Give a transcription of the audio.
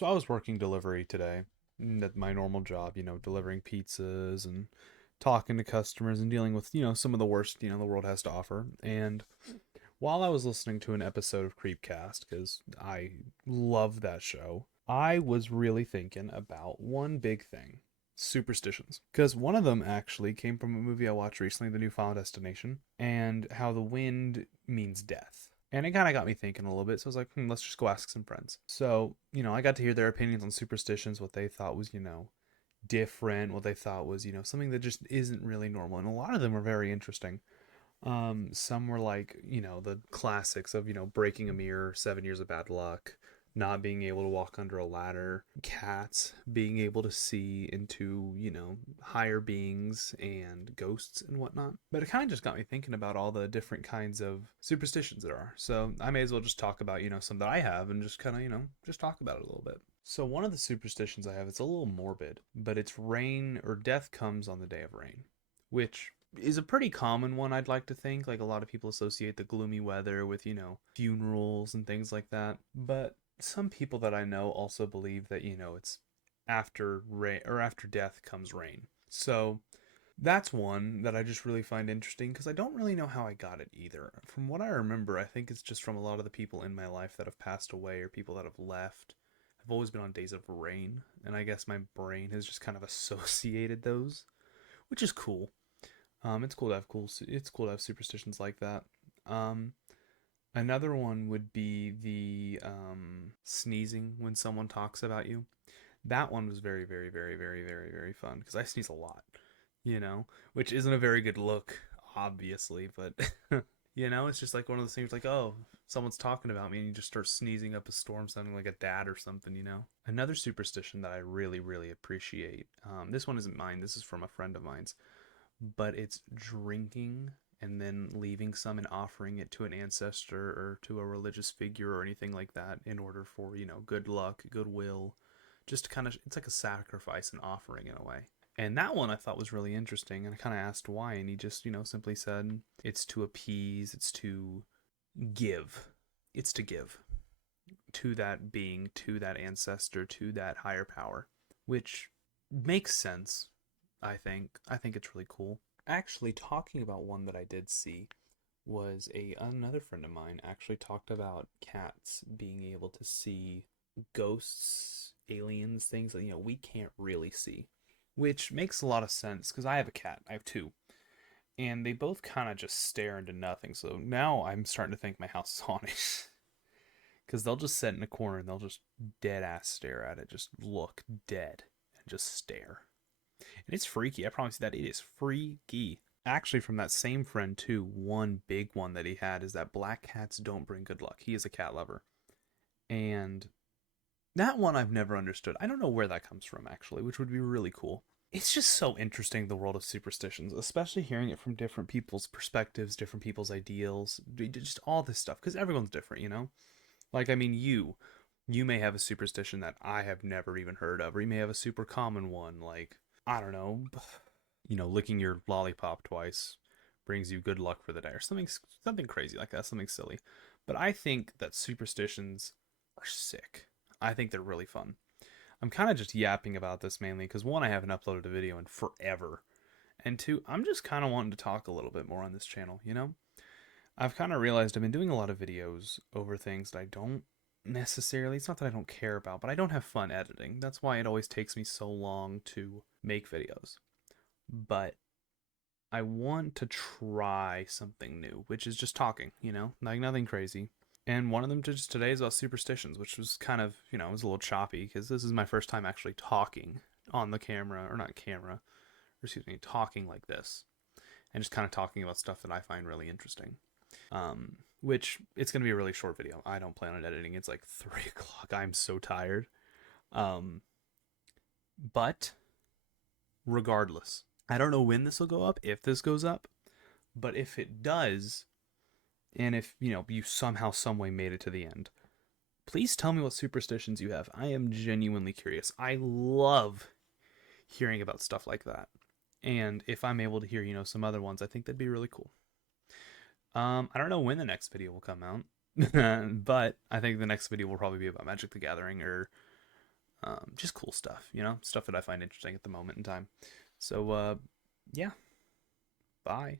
So I was working delivery today at my normal job, delivering pizzas and talking to customers and dealing with, some of the worst, the world has to offer. And while I was listening to an episode of Creepcast, because I love that show, I was really thinking about one big thing: superstitions. Because one of them actually came from a movie I watched recently, The New Final Destination, and how the wind means death. And it kind of got me thinking a little bit. So I was like, let's just go ask some friends. So, I got to hear their opinions on superstitions, what they thought was, different, what they thought was, something that just isn't really normal. And a lot of them were very interesting. Some were like, the classics of, breaking a mirror, 7 years of bad luck, not being able to walk under a ladder, cats being able to see into, higher beings and ghosts and whatnot. But it kind of just got me thinking about all the different kinds of superstitions there are. So I may as well just talk about, some that I have and just kind of, just talk about it a little bit. So one of the superstitions I have, it's a little morbid, but it's rain or death comes on the day of rain, which is a pretty common one, I'd like to think. Like, a lot of people associate the gloomy weather with, funerals and things like that. But some people that I know also believe that, it's after rain or after death comes rain. So that's one that I just really find interesting because I don't really know how I got it either. From what I remember, I think it's just from a lot of the people in my life that have passed away or people that have left. I've always been on days of rain, and I guess my brain has just kind of associated those, which is cool. It's cool to have It's cool to have superstitions like that. Um, Another one would be the sneezing when someone talks about you. That one was very, very, very, very, very, very fun because I sneeze a lot, which isn't a very good look, obviously, but it's just like one of those things like, oh, someone's talking about me and you just start sneezing up a storm, sounding like a dad or something. Another superstition that I really, really appreciate. This one isn't mine. This is from a friend of mine's, but it's drinking and then leaving some and offering it to an ancestor or to a religious figure or anything like that in order for, good luck, goodwill. Just kind of, it's like a sacrifice and offering in a way. And that one I thought was really interesting. And I kind of asked why. And he just, simply said, it's to appease, it's to give. It's to give to that being, to that ancestor, to that higher power, which makes sense. I think it's really cool. Actually, talking about one that I did see was a another friend of mine actually talked about cats being able to see ghosts, aliens, things that we can't really see, which makes a lot of sense because I have a cat. I have two, and they both kind of just stare into nothing. So now I'm starting to think my house is haunted because they'll just sit in a corner and they'll just dead ass stare at it, just look dead and just stare. And it's freaky. I promise you that it is freaky. Actually, from that same friend, too, one big one that he had is that black cats don't bring good luck. He is a cat lover. And that one I've never understood. I don't know where that comes from, actually, which would be really cool. It's just so interesting, the world of superstitions, especially hearing it from different people's perspectives, different people's ideals, just all this stuff, because everyone's different. Like, I mean, you may have a superstition that I have never even heard of, or you may have a super common one, like, I don't know, licking your lollipop twice brings you good luck for the day, or something crazy like that, something silly. But I think that superstitions are sick. I think they're really fun. I'm kind of just yapping about this mainly because one, I haven't uploaded a video in forever, and two, I'm just kind of wanting to talk a little bit more on this channel. I've kind of realized I've been doing a lot of videos over things that I don't necessarily, it's not that I don't care about, but I don't have fun editing. That's why it always takes me so long to make videos. But I want to try something new, which is just talking, like nothing crazy. And one of them just today is about superstitions, which was kind of, it was a little choppy because this is my first time actually talking on the camera, or not camera, or excuse me, talking like this, and just kind of talking about stuff that I find really interesting. Which it's going to be a really short video. I don't plan on editing. It's like 3 o'clock. I'm so tired. Um, but regardless, I don't know when this will go up, if this goes up, but if it does, and if you somehow, some way made it to the end, please tell me what superstitions you have. I am genuinely curious. I love hearing about stuff like that. And if I'm able to hear, some other ones, I think that'd be really cool. I don't know when the next video will come out, but I think the next video will probably be about Magic the Gathering or Just cool stuff, stuff that I find interesting at the moment in time. So, yeah, bye.